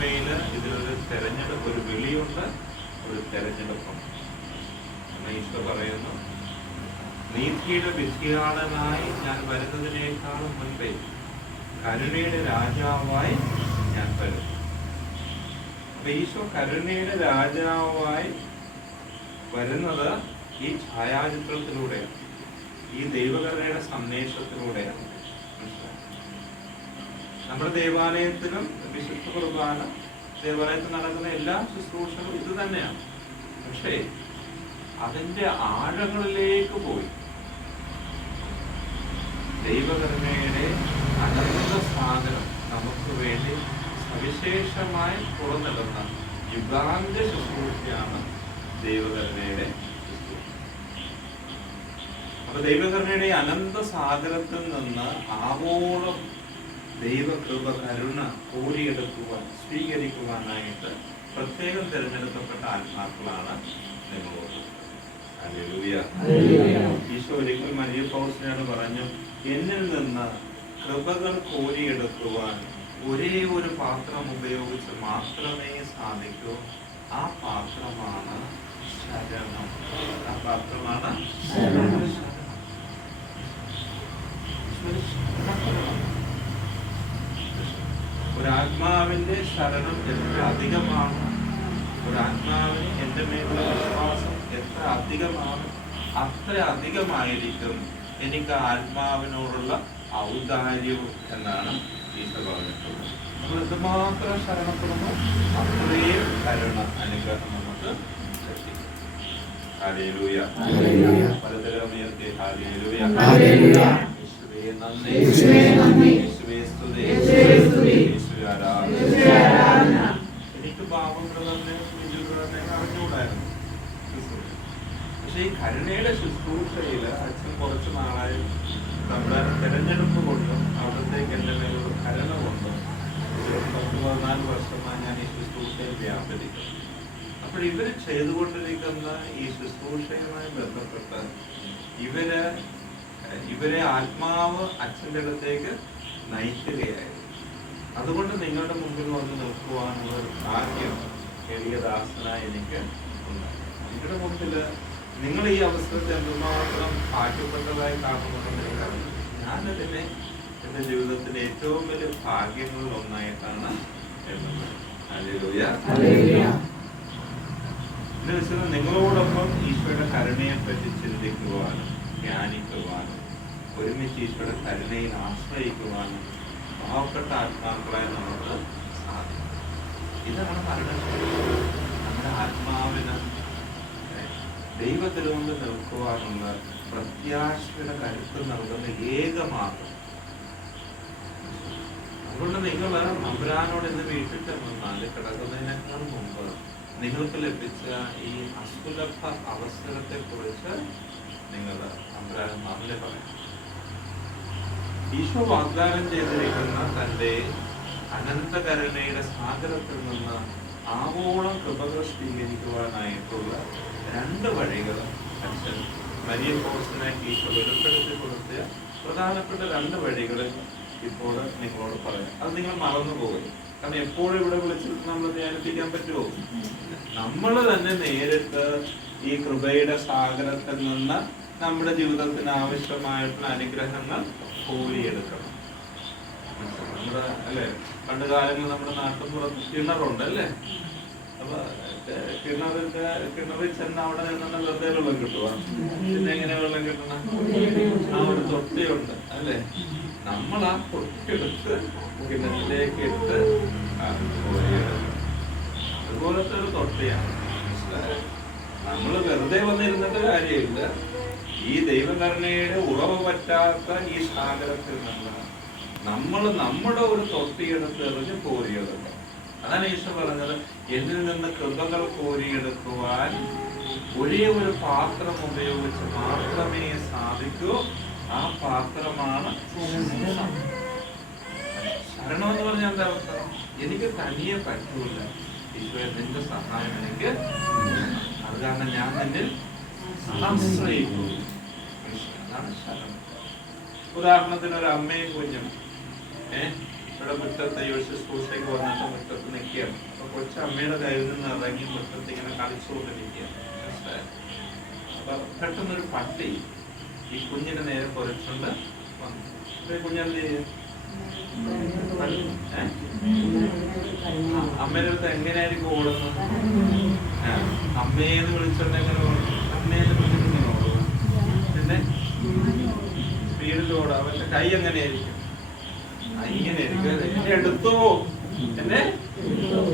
ദൈവസഭയില് ഇതിലൊരു തെരഞ്ഞെടുപ്പ്, ഒരു വിളിയുണ്ട്, ഒരു തെരഞ്ഞെടുപ്പുണ്ട്. ഈശോ പറയുന്നു, നീതിയുടെ വിധിയാളനായി ഞാൻ വരുന്നതിനേക്കാളും മുൻപേ കരുണയുടെ രാജാവായി ഞാൻ വരും. അപ്പൊ ഈശോ കരുണയുടെ രാജാവായി വരുന്നത് ഈ ഛായാചിത്രത്തിലൂടെയാണ്, ഈ ദൈവകരുണയുടെ സന്ദേശത്തിലൂടെയാണ്. നമ്മുടെ ദേവാലയത്തിലും വിശുദ്ധ കുർബാന, ദേവാലയത്തിൽ നടക്കുന്ന എല്ലാ ശുശ്രൂഷകളും ഇത് തന്നെയാണ്. പക്ഷേ അതിന്റെ ആഴങ്ങളിലേക്ക് പോയി ദൈവകരുണയുടെ അനന്ത സാധനം നമുക്ക് വേണ്ടി സവിശേഷമായി തുറന്നിടുന്ന യുഗാന്ത ശുശ്രൂഷയാണ് ദൈവകരുണയുടെ ശുശ്രൂഷ. അപ്പൊ ദൈവകരുണയുടെ അനന്ത സാഗരത്തിൽ നിന്ന് ആവോളം ദൈവകൃപ, കരുണ കോരിയെടുക്കുവാൻ, സ്വീകരിക്കുവാനായിട്ട് പ്രത്യേകം തിരഞ്ഞെടുക്കപ്പെട്ട ആത്മാക്കളാണ് നിങ്ങളോട്. ഹല്ലേലൂയ. ഈശോ ഒരിക്കൽ മരിയ പൗലോസിനോട് പറഞ്ഞു, എന്നിൽ നിന്ന് കൃപകൾ കോരിയെടുക്കുവാൻ ഒരേ ഒരു പാത്രം ഉപയോഗിച്ച് മാത്രമേ സാധിക്കൂ. ആ പാത്രമാണ് ശരണം. ആ പാത്രമാണ് ഒരാത്മാവിന്റെ ശരണം എത്ര അധികമാണ്, ഒരാത്മാവിന് എന്റെ മേലുള്ള വിശ്വാസം എത്ര അധികമാണ്, അത്ര അധികമായിരിക്കും എനിക്ക് ആത്മാവിനോടുള്ള ഔദാര്യവും എന്നാണ് ഈശോ പറഞ്ഞിട്ടുള്ളത്. നമ്മൾ എന്തുമാത്രം ശരണപ്പെടുന്നു അത്രയും കരുണ, അനുഗ്രഹം നമുക്ക് ലഭിക്കും. ഹല്ലേലൂയ. പലതരം ഉയർത്തി ഹല്ലേലൂയ. യേശുവേ നന്ദി, യേശുവേ സ്തുതി, യേശുവേ ആരാധന. എനിക്ക് പാപങ്ങളെ അറിഞ്ഞുകൂടായിരുന്നു. പക്ഷെ ഈ കരുണയുടെ ശുശ്രൂഷയില് അച്ഛൻ കുറച്ചു നാളായി നമ്മുടെ തെരഞ്ഞെടുപ്പ് കൊണ്ടും അവിടത്തേക്ക് എൻ്റെ മേലുള്ള കരുണ കൊണ്ടും 14 വർഷമായി ഞാൻ ഈ ശുശ്രൂഷയിൽ വ്യാപരിക്കുന്നു. അപ്പോൾ ഇവര് ചെയ്തുകൊണ്ടിരിക്കുന്ന ഈ ശുശ്രൂഷയുമായി ബന്ധപ്പെട്ട് ഇവരെ ആത്മാവ് അച്ഛൻ്റെ അടുത്തേക്ക് നയിക്കുകയായിരുന്നു. അതുകൊണ്ട് നിങ്ങളുടെ മുമ്പിൽ വന്ന് നിൽക്കുവാനുള്ള ഒരു ഭാഗ്യം എളിയ ദാസനായി എനിക്ക് ഉണ്ട്. നിങ്ങളുടെ മുമ്പില് നിങ്ങൾ ഈ അവസരത്തെ എന്തുമാത്രം ഭാഗ്യപ്പെട്ടതായി കാണുന്നുണ്ടെന്ന് എനിക്കറിയാം. ഞാനതിനെ എൻ്റെ ജീവിതത്തിലെ ഏറ്റവും വലിയ ഭാഗ്യങ്ങളിൽ ഒന്നായിട്ടാണ് എണ്ണുന്നത്. ഹല്ലേലൂയ. എന്ന് വെച്ചാൽ നിങ്ങളോടൊപ്പം ഈശോയുടെ കരുണയെ പറ്റി ചിന്തിക്കുവാനും ധ്യാനിക്കുവാനും ഒരുമിച്ച് ഈശോയുടെ കരുണയിൽ ആശ്രയിക്കുവാനും പാവപ്പെട്ട ആത്മാക്കളായി നമുക്ക് സാധിക്കും. ഇതാണ് മരണശേഷം നമ്മുടെ ആത്മാവിന് ദൈവത്തിലുകൊണ്ട് നിൽക്കുവാനുള്ള പ്രത്യാശയുടെ കരുത്ത് നൽകുന്ന ഏക മാർഗം. അതുകൊണ്ട് നിങ്ങൾ നമ്പുരാനോട് ഇന്ന് വീട്ടിൽ ചെന്നാൽ കിടക്കുന്നതിനേക്കാൾ മുമ്പ് നിങ്ങൾക്ക് ലഭിച്ച ഈ അസുലഭ അവസരത്തെ കുറിച്ച് നിങ്ങൾ നമ്പുരാൻ നല്ല പറയാം. ഈശോ വാഗ്ദാനം ചെയ്തിരിക്കുന്ന തന്റെ അനന്ത കരുണയുടെ സാഗരത്തിൽ നിന്ന് ആവോളം കൃപകൾ സ്വീകരിക്കുവാനായിട്ടുള്ള 2 വഴികൾ അച്ഛൻ മരിയ പൗലോസിനായിട്ട് ഈശോ വെളിപ്പെടുത്തി കൊടുത്ത പ്രധാനപ്പെട്ട 2 വഴികളിൽ ഇപ്പോൾ നിങ്ങളോട് പറയാം. അത് നിങ്ങൾ മറന്നു പോകും. കാരണം എപ്പോഴും ഇവിടെ വിളിച്ചിട്ട് നമ്മൾ ധ്യാനിപ്പിക്കാൻ പറ്റുമോ? നമ്മൾ തന്നെ നേരിട്ട് ഈ കൃപയുടെ സാഗരത്തിൽ നിന്ന് നമ്മുടെ ജീവിതത്തിന് ആവശ്യമായിട്ടുള്ള അനുഗ്രഹങ്ങൾ കോരിയെടുക്കണം. നമ്മുടെ അല്ലെ പണ്ട് കാലങ്ങളിൽ നമ്മുടെ നാട്ടിൻപുറത്ത് കിണറുണ്ട് അല്ലേ? അപ്പൊ കിണറിൽ ചെന്ന് അവിടെ നിന്നുള്ള വെറുതെ വെള്ളം കിട്ടുക. പിന്നെ എങ്ങനെ വെള്ളം കിട്ടണം? ആ ഒരു തൊട്ടിയുണ്ട് അല്ലേ? നമ്മൾ ആ തൊട്ടിയെടുത്ത് കിണറ്റിലേക്ക് ഇട്ട് കോരിയെടുക്കണം. അതുപോലത്തെ ഒരു തൊട്ടിയാണ്. നമ്മൾ വെറുതെ വന്നിരുന്നിട്ട് കാര്യമില്ല. ഈ ദൈവകരുണയുടെ ഉറവ് പറ്റാത്ത ഈ സാഗരത്തിൽ നിന്ന് നമ്മൾ നമ്മുടെ ഒരു തൊട്ടിയെടുത്ത് എറിഞ്ഞ് കോരിയെടുക്കണം. അതാണ് ഈശോ പറഞ്ഞത്, എന്നിൽ നിന്ന് കൃപകൾ കോരിയെടുക്കുവാൻ ഒരേ ഒരു പാത്രം ഉപയോഗിച്ച് മാത്രമേ സാധിക്കൂ. ആ പാത്രമാണ് ശരണം എന്ന് പറഞ്ഞാൽ എന്താ അർത്ഥം? എനിക്ക് തനിയെ പറ്റൂല, ഈശോയെ നിന്റെ സഹായം എനിക്ക്. അത് കാരണം ഞാൻ നിന്നിൽ ആശ്രയിക്കുന്നു. അതാണ് ശരണം. ഉദാഹരണത്തിന് ഒരു അമ്മയും കുഞ്ഞും ഇവിടെ മുറ്റത്ത് ശുശ്രൂഷയ്ക്ക് വന്നിട്ട് മുറ്റത്ത് നിൽക്കുക. ഇരിക്കുകയാണ്. അപ്പൊ കൊച്ചമ്മയുടെ കയ്യിൽ നിന്ന് ഇറങ്ങി മുറ്റത്ത് ഇങ്ങനെ കളിച്ചുകൊണ്ടിരിക്കുകയാണ്. മനസ്സിലായോ? അപ്പൊ പെട്ടെന്നൊരു പട്ടി ഈ കുഞ്ഞിന്റെ നേരെ കുറച്ചുണ്ട് വന്നു. കുഞ്ഞെന്ത് ചെയ്യും? അമ്മയുടെ അടുത്ത് എങ്ങനെയായിരിക്കും ഓടുന്നത്? അമ്മേന്ന് വിളിച്ചോണ്ട് എങ്ങനെ ഓടും? അമ്മേന്ന് വിളിച്ചിട്ട് ഓടും. പിന്നെ സ്പീഡിൽ ഓടും. അവന്റെ കൈ എങ്ങനെയായിരിക്കും? ഇങ്ങനെയായിരിക്കും. എന്നെ എടുത്തോ, എന്നെ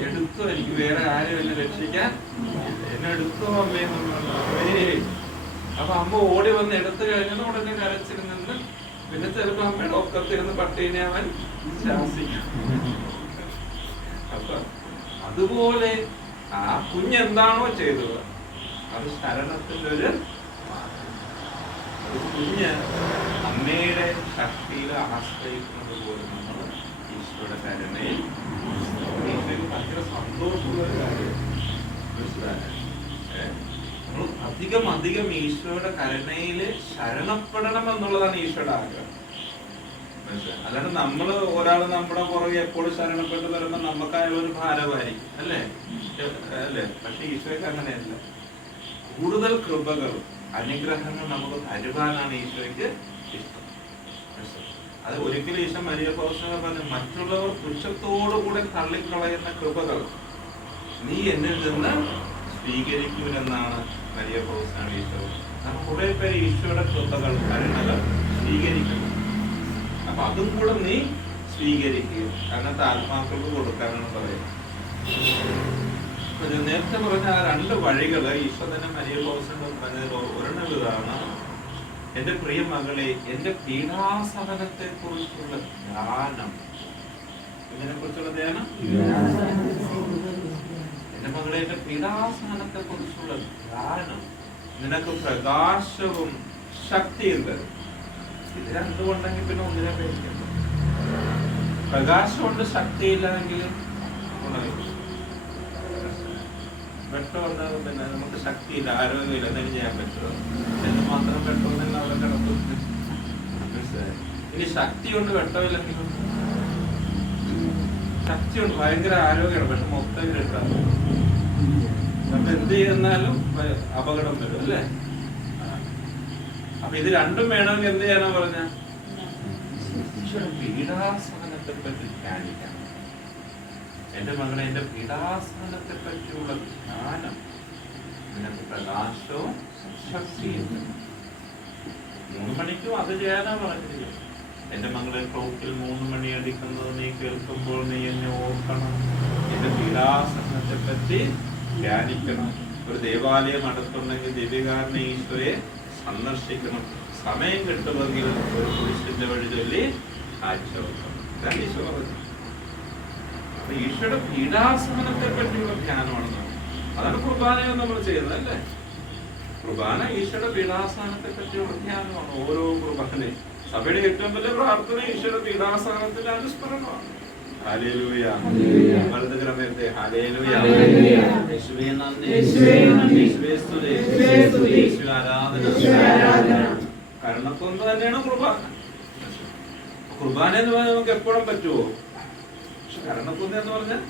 എടുത്തോ, എനിക്ക് വേറെ ആരും എന്നെ രക്ഷിക്കാൻ, എന്നെ എടുത്തോ അമ്മേന്ന്. അപ്പൊ അമ്മ ഓടി വന്ന് എടുത്തു കഴിഞ്ഞാൽ ഉടനെ കരച്ചിൽ നിന്ന് പിന്നെ ചിലപ്പോ അമ്മയുടെ ഒക്കത്തിരുന്ന് പട്ടീനെ അവൻ ശാസിക്കും. അപ്പൊ അതുപോലെ ആ കുഞ്ഞെന്താണോ ചെയ്തത് അത് ശരണത്തിന്റെ ഒരു കുഞ്ഞ് അമ്മയുടെ ശക്തിയിൽ ആശ്രയിക്കുന്നത് പോലെ നമ്മൾ ഈശോയുടെ കരുണയിൽ ഈശോയ്ക്ക് ഭയങ്കര സന്തോഷമുള്ള ഒരു കാര്യം. മനസ്സിലായോ? നമ്മൾ അധികം ഈശോയുടെ കരുണയില് ശരണപ്പെടണം എന്നുള്ളതാണ് ഈശോയുടെ ആഗ്രഹം. മനസ്സിലായി? അല്ലാണ്ട് നമ്മള് ഒരാള് നമ്മുടെ പുറകെ എപ്പോഴും ശരണപ്പെട്ട് വരുമ്പോ നമുക്കായുള്ള ഒരു ഭാരമായിരിക്കും, അല്ലേ? പക്ഷെ ഈശോയ്ക്ക് അങ്ങനെയല്ല. കൂടുതൽ കൃപകൾ, അനുഗ്രഹങ്ങൾ നമുക്ക് തരുവാനാണ് ഈശോയ്ക്ക് ഇഷ്ടം. അത് ഒരിക്കലും ഈശോ മരിയ പൗലോസിനോട് പറഞ്ഞു, മറ്റുള്ളവർ പുച്ഛത്തോടുകൂടെ തള്ളിക്കളയുന്ന കൃപകൾ നീ എന്നിൽ നിന്ന് സ്വീകരിക്കൂലെന്നാണ് മരിയ പൗലോസിനോട് ഈശോ. നമ്മൾ കുറെ പേര് ഈശോയുടെ കൃപകൾ, കരുണകൾ സ്വീകരിക്കുന്നു. അപ്പൊ അതും കൂടെ നീ സ്വീകരിക്കുക, അങ്ങനത്തെ ആത്മാക്കൾക്ക് കൊടുക്കാനാണ് പറയുന്നത്. നേരത്തെ പറഞ്ഞ ആ രണ്ട് വഴികള് ഈശോ തന്നെ മരിയ പൗലോസിനോട് പറഞ്ഞത്. ഒരെണ്ണം ഇതാണ്, എന്റെ പ്രിയ മകളെ, എന്റെ പീഡാസഹനത്തെ കുറിച്ചുള്ള ധ്യാനം. ഇതിനെ കുറിച്ചുള്ള ധ്യാനം, എന്റെ മകളെ, എന്റെ പീഡാസഹനത്തെ കുറിച്ചുള്ള ധ്യാനം നിനക്ക് പ്രകാശവും ശക്തിയും തരും. ഇത് രണ്ടുകൊണ്ടെങ്കിൽ പിന്നെ ഒന്നിനെ പേടിക്കണ്ട. പ്രകാശമുണ്ട്, ശക്തിയില്ലെങ്കിൽ പെട്ടെന്ന് പിന്നെ നമുക്ക് ശക്തിയില്ല, ആരോഗ്യമില്ല, എന്തെങ്കിലും ചെയ്യാൻ പറ്റുമോ? എന്ന് മാത്രം പെട്ടെന്ന് അവിടെ കിടക്കും. മനസ്സിലായി? ഇനി ശക്തിയുണ്ട്, വെട്ടമില്ലെങ്കിൽ ശക്തിയുണ്ട്, ഭയങ്കര ആരോഗ്യമാണ്, പക്ഷെ മൊത്തം കിട്ടാം. അപ്പൊ എന്ത് ചെയ്യുന്നാലും അപകടം വരും, അല്ലേ? അപ്പൊ ഇത് രണ്ടും വേണമെങ്കിൽ എന്ത് ചെയ്യാനാ പറഞ്ഞ? പീഡാസഹനത്തെ പറ്റി ധ്യാനിക്കണം. എന്റെ മകളെ, എന്റെ പീഡാസഹനത്തെ പറ്റിയുള്ള ജ്ഞാനം നിനക്ക് പ്രകാശവും ശക്തിയും. 3 മണിക്കും അത് ചെയ്യാനാ പറഞ്ഞില്ല. എന്റെ മകളെ, ക്ലോക്കിൽ 3 മണി അടിക്കുന്നത് നീ കേൾക്കുമ്പോൾ നീ എന്നെ ഓർക്കണം, എന്റെ പീഡാസഹനത്തെ പറ്റി ധ്യാനിക്കണം. ഒരു ദേവാലയം അടുത്തുണ്ടെങ്കിൽ ദിവ്യകാരുണ്യ ഈശോയെ സന്ദർശിക്കണം. സമയം കിട്ടുമെങ്കിൽ ഒരു കുരിശിന്റെ വഴി ചൊല്ലി ആഴ്ച വെക്കണം. ഇതാണ് ഈശോ പറഞ്ഞത്. അപ്പൊ ഈശോയുടെ പീഡാസഹനത്തെ പറ്റിയുള്ള ധ്യാനമാണ്. അതാണ് കുർബാനയും നമ്മൾ ചെയ്യുന്നത്, അല്ലേ? കുർബാന ഈശോയുടെ പീഡാസഹനത്തെ പറ്റിയുള്ള ധ്യാനമാണ്. ഓരോ കുർബാനയും സഭയുടെ ഏറ്റവും വലിയ പ്രാർത്ഥന ഈശോയുടെ പീഡാസഹനത്തിന്റെ അനുസ്മരണമാണ്. ഹല്ലേലൂയ. വലതുകരമേൽത്തെ ഹല്ലേലൂയ. യേശുവേ നന്ദി, യേശുവേ സ്തുതി, യേശുവേ ആരാധന. കരുണക്കൊന്ന് തന്നെയാണ് കുർബാന. കുർബാന എന്ന് പറഞ്ഞാൽ നമുക്ക് എപ്പോഴും പറ്റുമോ? കരുണക്കൊന്ന് എന്ന് പറഞ്ഞാൽ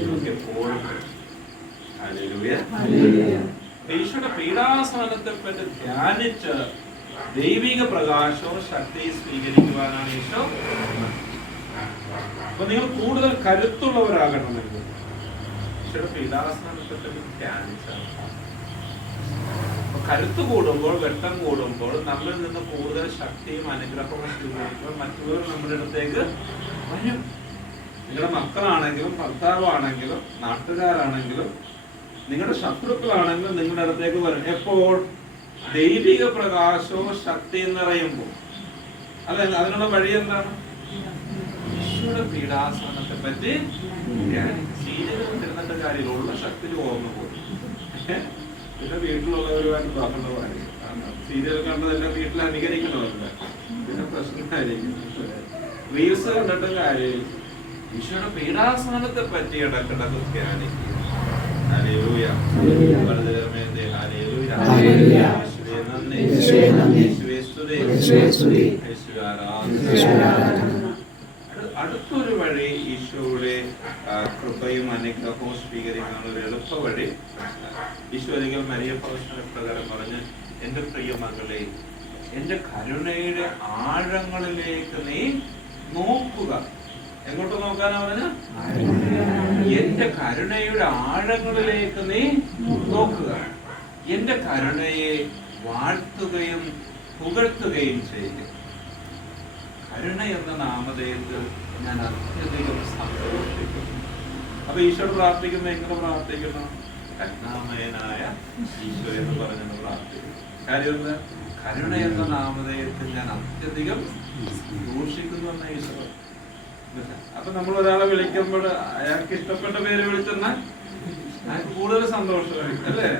നമുക്ക് എപ്പോഴും. ഹല്ലേലൂയ. ഈശോയുടെ പീഡാസഹനത്തെ പറ്റി ധ്യാനിച്ച് ദൈവിക പ്രകാശവും ശക്തിയും സ്വീകരിക്കുവാനാണ് ഈശോ. അപ്പൊ നിങ്ങൾ കൂടുതൽ കരുത്തുള്ളവരാകണമെങ്കിൽ ഈശോയുടെ പീഡാസഹനത്തെ പറ്റി ധ്യാനിച്ചാൽ. കരുത്ത് കൂടുമ്പോൾ, വെട്ടം കൂടുമ്പോൾ, നമ്മളിൽ നിന്ന് കൂടുതൽ ശക്തിയും അനുഗ്രഹവും സ്വീകരിക്കുമ്പോൾ മറ്റുള്ളവർ നമ്മുടെ അടുത്തേക്ക് വരും. നിങ്ങളുടെ മക്കളാണെങ്കിലും, ഭർത്താവാണെങ്കിലും, നാട്ടുകാരാണെങ്കിലും, നിങ്ങളുടെ ശത്രുക്കളാണെങ്കിലും നിങ്ങളുടെ അടുത്തേക്ക് വരും. എപ്പോൾ? ദൈവിക പ്രകാശവും ശക്തിയും നിറയുമ്പോൾ. അല്ലെ? അതിനുള്ള വഴി എന്താണ്? ഈശോയുടെ പീഡാസഹനത്തെ പറ്റി സീരിയൽ കണ്ടിരുന്നിട്ട് കാര്യമില്ല. ഉള്ള ശക്തി ഓർമ്മ പോയി. പിന്നെ വീട്ടിലുള്ളവരുമായിട്ട് നോക്കേണ്ട കാര്യം. സീരിയൽ കണ്ടതെല്ലാം വീട്ടിൽ അനുകരിക്കണമല്ല, പിന്നെ പ്രശ്നമായിരിക്കും. റീൽസ് കണ്ടിട്ട് കാര്യമില്ല. ഈശോയുടെ പീഡാസഹനത്തെ പറ്റി ഇടക്കിടക്ക് ധ്യാനിക്കുക. ഹല്ലേലൂയ. വലതുകരമേൽത്തെ ഹല്ലേലൂയ. യേശുവേ നന്ദി, യേശുവേ സ്തുതി, യേശുവേ ആരാധന. അടുത്തൊരു വഴി ഈശോയുടെ കൃപയും അനുഗ്രഹവും സ്വീകരിക്കാനുള്ള ഒരു എളുപ്പ വഴി ഈശോ ഒരിക്കൽ മരിയ പ്രവചന പ്രകാരം പറഞ്ഞ്, എന്റെ പ്രിയ മകളെ, എന്റെ കരുണയുടെ ആഴങ്ങളിലേക്ക് നീ നോക്കുക. എങ്ങോട്ട് നോക്കാനാ പറഞ്ഞ? എന്റെ കരുണയുടെ ആഴങ്ങളിലേക്ക് നീ നോക്കുക. എന്റെ കരുണയെ വാഴ്ത്തുകയും പുകഴ്ത്തുകയും ചെയ്യുക. കരുണ എന്ന നാമധേയത്തിൽ ഞാൻ അത്യധികം സന്തോഷിക്കുന്നു. അപ്പൊ ഈശോട് പ്രാർത്ഥിക്കുമ്പോ എങ്ങനെ പ്രാർത്ഥിക്കണം? കരുണാമയനായ ഈശോ എന്ന് പറഞ്ഞെന്ന് പ്രാർത്ഥിക്കുന്നു. കാര്യം എന്താ? കരുണ എന്ന നാമധേയത്തിൽ ഞാൻ അത്യധികം സന്തോഷിക്കുന്നു എന്ന ഈശോ. അപ്പൊ നമ്മൾ ഒരാളെ വിളിക്കുമ്പോൾ അയാൾക്ക് ഇഷ്ടപ്പെട്ട പേര് വിളിച്ചെന്നാൽ അയാൾക്ക് കൂടുതൽ സന്തോഷമായിരിക്കും അല്ലേ?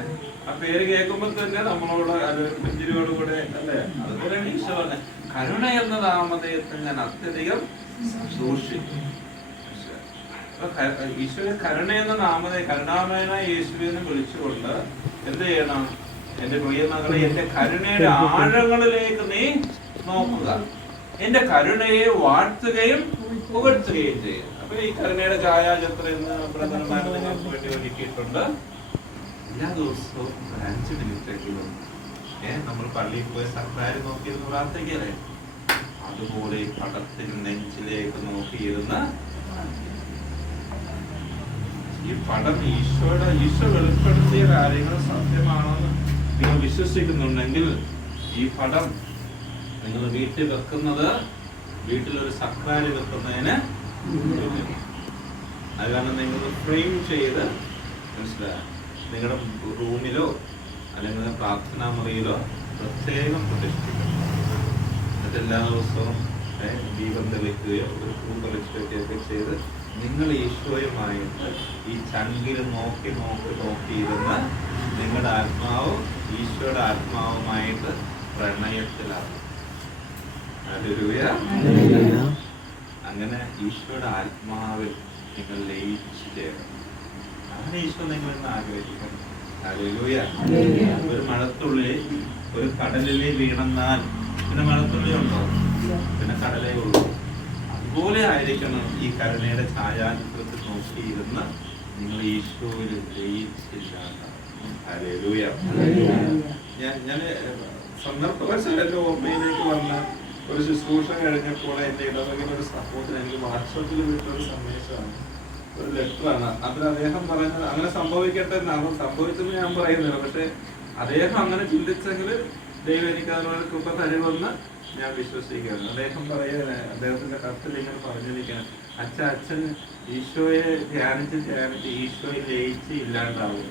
ആ പേര് കേൾക്കുമ്പോ തന്നെ നമ്മളോട് അത് പുഞ്ചിരിയോടുകൂടെ അല്ലേ? അതുപോലെയാണ് ഈശോ പറഞ്ഞത്, കരുണ എന്ന നാമധേയത്തിൽ ഞാൻ അത്യധികം സന്തോഷിക്കും. ഈശോയെ കരുണ എന്ന നാമധേയം, കരുണാമയനായ യേശുവിനെ വിളിച്ചുകൊണ്ട് എന്ത് ചെയ്യണം? എന്റെ പ്രിയ മകളെ, എന്റെ കരുണയുടെ ആഴങ്ങളിലേക്ക് നീ നോക്കുക. എന്റെ കരുണയെ വാഴ്ത്തുകയും പുകഴ്ത്തുകയും ചെയ്യുക. അപ്പൊ ഈ കരുണയുടെ ഛായാചിത്രം ഇന്ന് പ്രധാനമായിട്ട് നിങ്ങൾക്ക് വേണ്ടി ഒരുക്കിയിട്ടുണ്ട്. എല്ലാ ദിവസവും 5 മിനിറ്റെങ്കിലും നമ്മൾ പള്ളിയിൽ പോയി സർക്കാർ നോക്കിയിരുന്ന് പ്രാർത്ഥിക്കല്ലേ, അതുപോലെ ഈ പടത്തിന് നെഞ്ചിലേക്ക് നോക്കിയിരുന്ന് ഈ പടം ഈശോ വെളിപ്പെടുത്തിയ കാര്യങ്ങൾ സത്യമാണെന്ന് നിങ്ങൾ വിശ്വസിക്കുന്നുണ്ടെങ്കിൽ ഈ പടം നിങ്ങൾ വീട്ടിൽ വെക്കുന്നത് വീട്ടിലൊരു സക്കാരി വെക്കുന്നതിന് അത് കാരണം നിങ്ങൾ ഫ്രെയിം ചെയ്ത് മനസ്സിലാക്കുക, നിങ്ങളുടെ റൂമിലോ അല്ലെങ്കിൽ പ്രാർത്ഥനാ മുറിയിലോ പ്രത്യേകം പ്രതിഷ്ഠിക്കണം. എന്നിട്ട് എല്ലാ ദിവസവും ദീപം തെളിക്കുകയോ ഒരു പൂ തെളിക്കുകയൊക്കെ ചെയ്ത് നിങ്ങൾ ഈശോയുമായിട്ട് ഈ ചങ്കിൽ നോക്കിയിരുന്ന് നിങ്ങളുടെ ആത്മാവും ഈശോയുടെ ആത്മാവുമായിട്ട് പ്രണയത്തിലാകും. അങ്ങനെ ഈശോയുടെ ആത്മാവിൽ നിങ്ങൾ ലയിച്ചു ചേരണം. അങ്ങനെ ഈശോ നിങ്ങൾ ഇന്ന് ആഗ്രഹിക്കണം. ഒരു മഴത്തുള്ളി ഒരു കടലിലെ വീണെന്നാൽ പിന്നെ മഴത്തുള്ളി ഉണ്ടോ? പിന്നെ കടലേ ഉള്ളൂ. അതുപോലെ ആയിരിക്കണം ഈ കരുണയുടെ ഛായാചിത്രത്തിൽ നോക്കിയിരുന്ന് നിങ്ങൾ ഈശോയിൽ ലയിച്ചില്ലാത്ത. ഞാൻ സന്ദർഭവശാൽ എന്റെ ഓർമ്മയിലേക്ക് വന്ന ഒരു ശുശ്രൂഷ കഴിഞ്ഞപ്പോൾ എന്റെ ഇടവകയിൽ ഒരു സഹോദരൻ എനിക്ക് വാട്സാപ്പിൽ വിട്ടൊരു സന്ദേശമാണ്, ഒരു ലെറ്ററാണ്. അതിൽ അദ്ദേഹം പറയുന്നത് അങ്ങനെ സംഭവിക്കട്ടെ എന്നാണ്. സംഭവിച്ചെന്ന് ഞാൻ പറയുന്നില്ല, പക്ഷെ അദ്ദേഹം അങ്ങനെ ചിന്തിച്ചെങ്കിൽ ദൈവം എനിക്ക് അതിനോട് കൃപ തരുമെന്ന് ഞാൻ വിശ്വസിക്കുകയാണ്. അദ്ദേഹം അദ്ദേഹത്തിന്റെ കത്തിൽ ഇങ്ങനെ പറഞ്ഞിരിക്കുകയാണ്, അച്ഛൻ ഈശോയെ ധ്യാനിച്ച് ഈശോയെ ലയിച്ച് ഇല്ലാണ്ടാവും.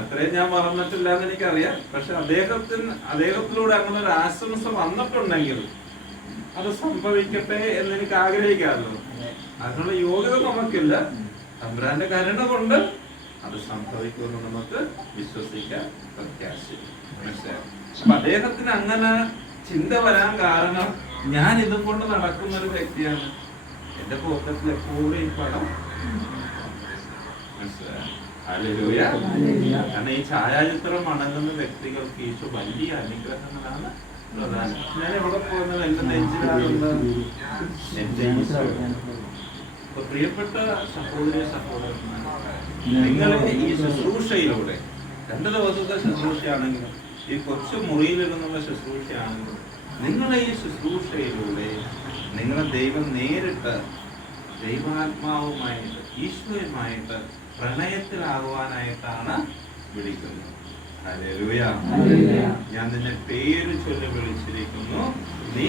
അത്രയും ഞാൻ പറഞ്ഞിട്ടില്ല എന്ന് എനിക്കറിയാം. പക്ഷെ അദ്ദേഹത്തിലൂടെ അങ്ങനെ ഒരു ആശംസ വന്നിട്ടുണ്ടെങ്കിൽ അത് സംഭവിക്കട്ടെ എന്ന് എനിക്ക് ആഗ്രഹിക്കാമല്ലോ. അതിനുള്ള യോഗ്യത നമുക്കില്ല. തമ്പുരാന്റെ കരുണ കൊണ്ട് അത് സംഭവിക്കുമെന്ന് നമുക്ക് വിശ്വസിക്കാൻ പ്രത്യാശിക്കും. മനസ്സിലാവും. അപ്പൊ അദ്ദേഹത്തിന് അങ്ങനെ ചിന്ത വരാൻ കാരണം ഞാൻ ഇതും കൊണ്ട് നടക്കുന്ന ഒരു വ്യക്തിയാണ്. എന്റെ പോക്കറ്റിൽ എപ്പോഴും ഈ പടം. മനസ്സിലായോ? കാരണം ഈ ഛായാചിത്രം അണങ്ങുന്ന വ്യക്തികൾക്ക് ഈശോ വലിയ അനുഗ്രഹങ്ങളാണ് പ്രധാനം. ഞാൻ എവിടെ പോകുന്നത് എന്റെ നെഞ്ചിലാകുന്ന എന്റെ ഈശോ. പ്രിയപ്പെട്ട സഹോദരന്മാർ, നിങ്ങളെ ഈ ശുശ്രൂഷയിലൂടെ 2 ദിവസത്തെ ശുശ്രൂഷയാണെങ്കിലും ഈ കൊച്ചു മുറിയിലിരുന്നുള്ള ശുശ്രൂഷയാണെങ്കിലും നിങ്ങളെ ഈ ശുശ്രൂഷയിലൂടെ നിങ്ങളെ ദൈവം നേരിട്ട് ദൈവാത്മാവുമായിട്ട് ഈശോയുമായിട്ട് പ്രണയത്തിലാകുവാനായിട്ടാണ് വിളിക്കുന്നത്. ഹല്ലേലൂയ. ഞാൻ നിന്നെ പേര് ചൊല്ലി വിളിച്ചിരിക്കുന്നു, നീ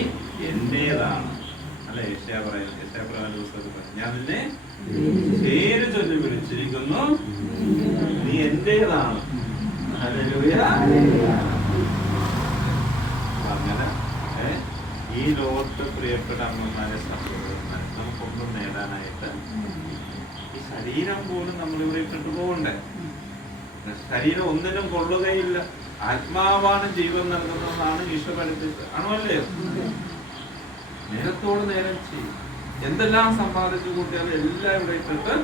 എന്റേതാണ്. അല്ലെ യെശയ്യാ പറയുന്നത് പുസ്തകത്തിൽ, ഞാൻ നിന്നെ പേര് ചൊല്ലി വിളിച്ചിരിക്കുന്നു, നീ എന്റേതാണ്. ഹല്ലേലൂയ. അങ്ങനെ ഈ ലോകത്ത് പ്രിയപ്പെട്ട അമ്മമാരെ സഹോദരന്മാരെ നമുക്കൊന്നും നേടാനായിട്ട് ഈ ശരീരം പോലും നമ്മളിവിടെ ഇട്ടിട്ട് പോകണ്ടേ? ശരീരം ഒന്നിനും കൊള്ളുകയില്ല. ആത്മാവാണ് ജീവൻ നൽകുന്നതെന്നാണ് ഈശോ പഠിപ്പിച്ചത്. ആണോ അല്ലേ? നേരത്തോട് നേരം ചെയ്യും. എന്തെല്ലാം സമ്പാദിച്ചു കൂട്ടിയാലും എല്ലാം ഇവിടെ ഇട്ടിട്ട്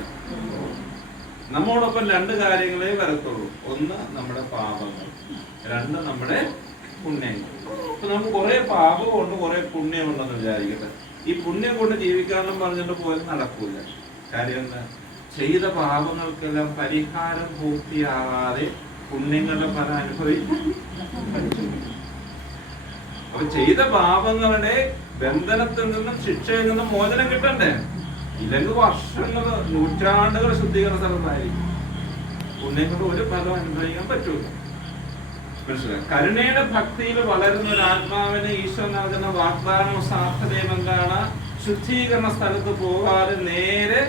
നമ്മോടൊപ്പം 2 കാര്യങ്ങളെ വരത്തുള്ളൂ. ഒന്ന് നമ്മുടെ പാപങ്ങൾ, 2 നമ്മുടെ പുണ്യം. അപ്പൊ നമുക്ക് കുറെ പാപമുണ്ട്, കുറെ പുണ്യമുണ്ടെന്ന് വിചാരിക്കട്ടെ. ഈ പുണ്യം കൊണ്ട് ജീവിക്കാനും പറഞ്ഞിട്ട് പോലും നടക്കൂല. കാര്യം എന്താ? ചെയ്ത പാപങ്ങൾക്കെല്ലാം പരിഹാരം പൂർത്തിയാകാതെ പുണ്യങ്ങളുടെ ഫലം അനുഭവിക്കാൻ. അപ്പൊ ചെയ്ത പാപങ്ങളുടെ ബന്ധനത്തിൽ നിന്നും ശിക്ഷയിൽ നിന്നും മോചനം കിട്ടണ്ടേ? ഇല്ലെങ്കിൽ വർഷങ്ങൾ, നൂറ്റാണ്ടുകൾ ശുദ്ധീകരണ സ്ഥലത്തായിരിക്കും. പുണ്യം കൊണ്ട് ഒരു ഫലം അനുഭവിക്കാൻ പറ്റൂല. മനസ്സിലായി? കരുണയുടെ ഭക്തിയിൽ വളരുന്ന ഒരു ആത്മാവിന് ഈശോ നൽകുന്ന വാഗ്ദാനവും സാധ്യതയും എന്താണ്? ശുദ്ധീകരണ സ്ഥലത്ത് പോകാതെ നേരെ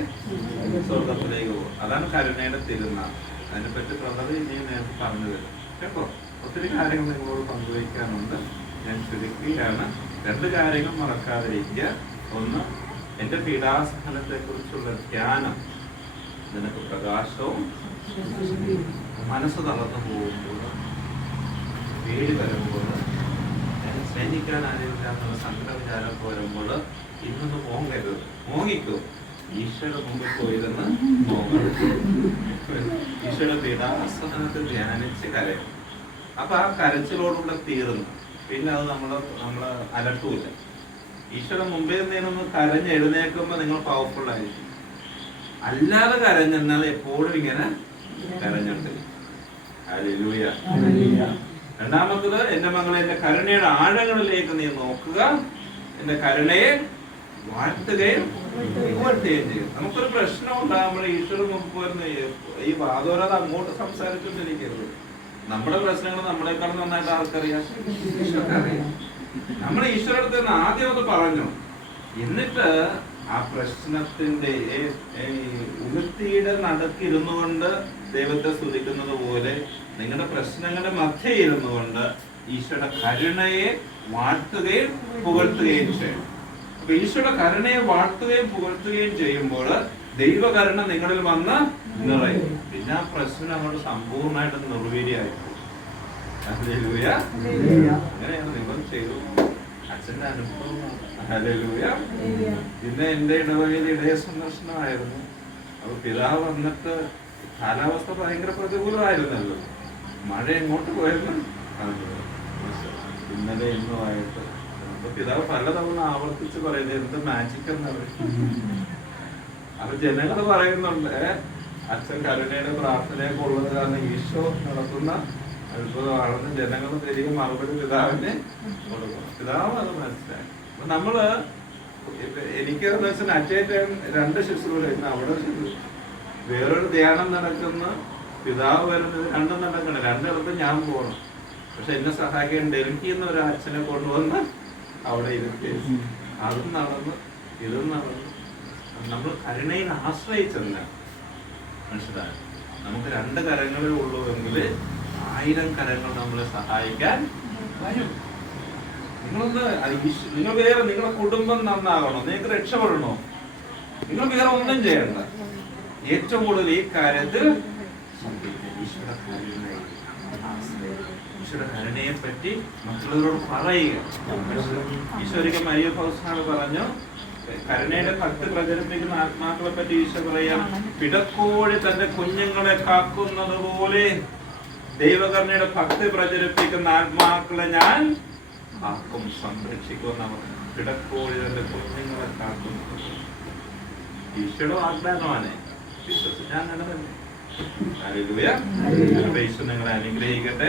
സ്വർഗത്തിലേക്ക് പോകും. അതാണ് കരുണയുടെ തിരുനാൾ. അതിനെപ്പറ്റി പ്രകൃതി ഇനിയും നേരത്തെ പറഞ്ഞു തരും കേട്ടോ. ഒത്തിരി കാര്യങ്ങൾ നിങ്ങളോട് പങ്കുവയ്ക്കാനുണ്ട്. ഞാൻ ചുരുക്കുകയാണ്. 2 കാര്യങ്ങൾ മറക്കാതിരിക്കുക. ഒന്ന്, എന്റെ പീഡാസഹനത്തെ കുറിച്ചുള്ള ധ്യാനം നിനക്ക് പ്രകാശവും. മനസ്സ് തളർന്നു പോകുമ്പോൾ, പേടി വരുമ്പോൾ, സ്നേഹിക്കാൻ ആരില്ല എന്നുള്ള സങ്കട വിചാരമൊക്കെ വരുമ്പോൾ ഇന്നൊന്ന് മോങ്ങരുത്. മോങ്ങിക്കോ. ഈശോയുടെ മുമ്പിൽ പോയിരുന്ന് മോങ്ങരുത്. ഈശോയുടെ പീഡാസഹനത്തെ ധ്യാനിച്ച് കരയും. അപ്പൊ ആ കരച്ചിലോടുകൂടെ തീർന്നു. പിന്നെ അത് നമ്മള് അലട്ടൂല. ഈശോയുടെ മുമ്പിൽ നിന്നൊന്ന് കരഞ്ഞ് എഴുന്നേൽക്കുമ്പോ നിങ്ങൾ പവർഫുൾ ആയിരിക്കും. അല്ലാതെ കരഞ്ഞെന്നാൽ എപ്പോഴും ഇങ്ങനെ കരഞ്ഞിട്ട്. ഹല്ലേലൂയ. രണ്ടാമത്തത്, എന്റെ മകളെ എന്റെ കരുണയുടെ ആഴങ്ങളിലേക്ക് നീ നോക്കുക, എന്റെ കരുണയെ വാഴ്ത്തുകയും പുകഴ്ത്തുകയും ചെയ്യും. നമുക്കൊരു പ്രശ്നം ഉണ്ടാകുമ്പോൾ ഈശ്വരൻ മുമ്പ് വരുന്ന ഈ വാദോരത് അങ്ങോട്ട് സംസാരിച്ചുകൊണ്ടിരിക്കരുത്. നമ്മുടെ പ്രശ്നങ്ങൾ നമ്മളെക്കാളും നന്നായിട്ട് ആർക്കറിയാം? ഈശ്വരനറിയാം. നമ്മൾ ഈശ്വരടുത്ത് നിന്ന് ആദ്യം അത് പറഞ്ഞു, എന്നിട്ട് ആ പ്രശ്നത്തിന്റെ ഉളുത്തിയുടെ നടുക്കിരുന്നു കൊണ്ട് ദൈവത്തെ സ്തുതിക്കുന്നത് പോലെ നിങ്ങളുടെ പ്രശ്നങ്ങളുടെ മധ്യേ ഇരുന്നു കൊണ്ട് ഈശോയുടെ കരുണയെ വാഴ്ത്തുകയും പുകഴ്ത്തുകയും ചെയ്യണം. അപ്പൊ ഈശോയുടെ കരുണയെ വാഴ്ത്തുകയും പുകഴ്ത്തുകയും ചെയ്യുമ്പോൾ ദൈവകരുണ നിങ്ങളിൽ വന്ന് നിറയും. പിന്നെ ആ പ്രശ്നം അങ്ങോട്ട് സമ്പൂർണ്ണമായിട്ട് നിർവീര്യമായിരിക്കും. അങ്ങനെയാണ് നിങ്ങൾ ചെയ്തു. അച്ഛന്റെ അനുഭവം. ഹല്ലേലൂയ. പിന്നെ എന്റെ ഇടവകയിൽ ഇടയ സന്ദർശനമായിരുന്നു. അപ്പൊ പിതാവ് വന്നിട്ട് കാലാവസ്ഥ ഭയങ്കര പ്രതികൂലമായിരുന്നല്ലോ. മഴ എങ്ങോട്ട് പോയിരുന്നു? ഇന്നലെ ഇന്നുമായിട്ട്. അപ്പൊ പിതാവ് പലതവണ ആവർത്തിച്ച് പറയുന്നത് എന്ത് മാജിക് എന്ന് പറയും. അപ്പൊ ജനങ്ങൾ പറയുന്നുണ്ട്, അച്ഛൻ കരുണയുടെ പ്രാർത്ഥനയൊക്കെ ഉള്ളത് കാരണം ഈശോ നടത്തുന്ന അത്ഭുതമാണെന്ന് ജനങ്ങൾ തിരികെ മറുപടി പിതാവിനെ കൊടുക്കണം. പിതാവ് അത് മനസ്സിലായി. അപ്പൊ നമ്മള് എനിക്കെന്ന് വെച്ചാൽ അച്ഛൻ 2 ശുശ്രൂഷ, അവിടെ വേറൊരു ധ്യാനം നടക്കുന്ന, പിതാവ് വരുന്നത്, രണ്ടും നടക്കണം. 2 ഞാൻ പോകണം. പക്ഷെ എന്നെ സഹായിക്കാൻ ഡൽഹിയിൽ നിന്ന് ഒരു അച്ഛനെ കൊണ്ടുവന്ന് അവിടെ ഇരുത്തി. അതും നടന്ന് ഇതും നടന്ന്. നമ്മൾ കരുണയിൽ ആശ്രയിച്ചല്ല. മനസ്സിലായി? നമുക്ക് 2 കരങ്ങളേ ഉള്ളൂ എങ്കിൽ 1000 കരങ്ങൾ നമ്മളെ സഹായിക്കാൻ വരും. നിങ്ങൾ വേറെ, നിങ്ങളുടെ കുടുംബം നന്നാകണോ, നിങ്ങൾക്ക് രക്ഷപ്പെടണോ, നിങ്ങൾ വേറെ ഒന്നും ചെയ്യണ്ട. ഏറ്റവും കൂടുതൽ ഈ കാര്യത്തിൽ ഈശ്വര കരുണയെ പറ്റി മറ്റുള്ളവരോട് പറയുക. ഈശ്വരിക്ക് മരിയ ഫൗസ്നാണ് പറഞ്ഞു, കരുണയുടെ ഭക്തി പ്രചരിപ്പിക്കുന്ന ആത്മാക്കളെ പറ്റി ഈശോ പറയാം, പിടക്കോഴി തന്റെ കുഞ്ഞുങ്ങളെ കാക്കുന്നത് പോലെ ദൈവകരുണയുടെ ഭക്തി പ്രചരിപ്പിക്കുന്ന ആത്മാക്കളെ ഞാൻ കാക്കും, സംരക്ഷിക്കും. പിടക്കോഴി തന്റെ കുഞ്ഞുങ്ങളെ കാക്കുന്നത് ഈശോയുടെ വാഗ്ദാനമാണ്. വിശ്വസിച്ച് ഞാൻ തന്നെ. ഹല്ലേലൂയ. ഈശോ നിങ്ങളെ അനുഗ്രഹിക്കട്ടെ.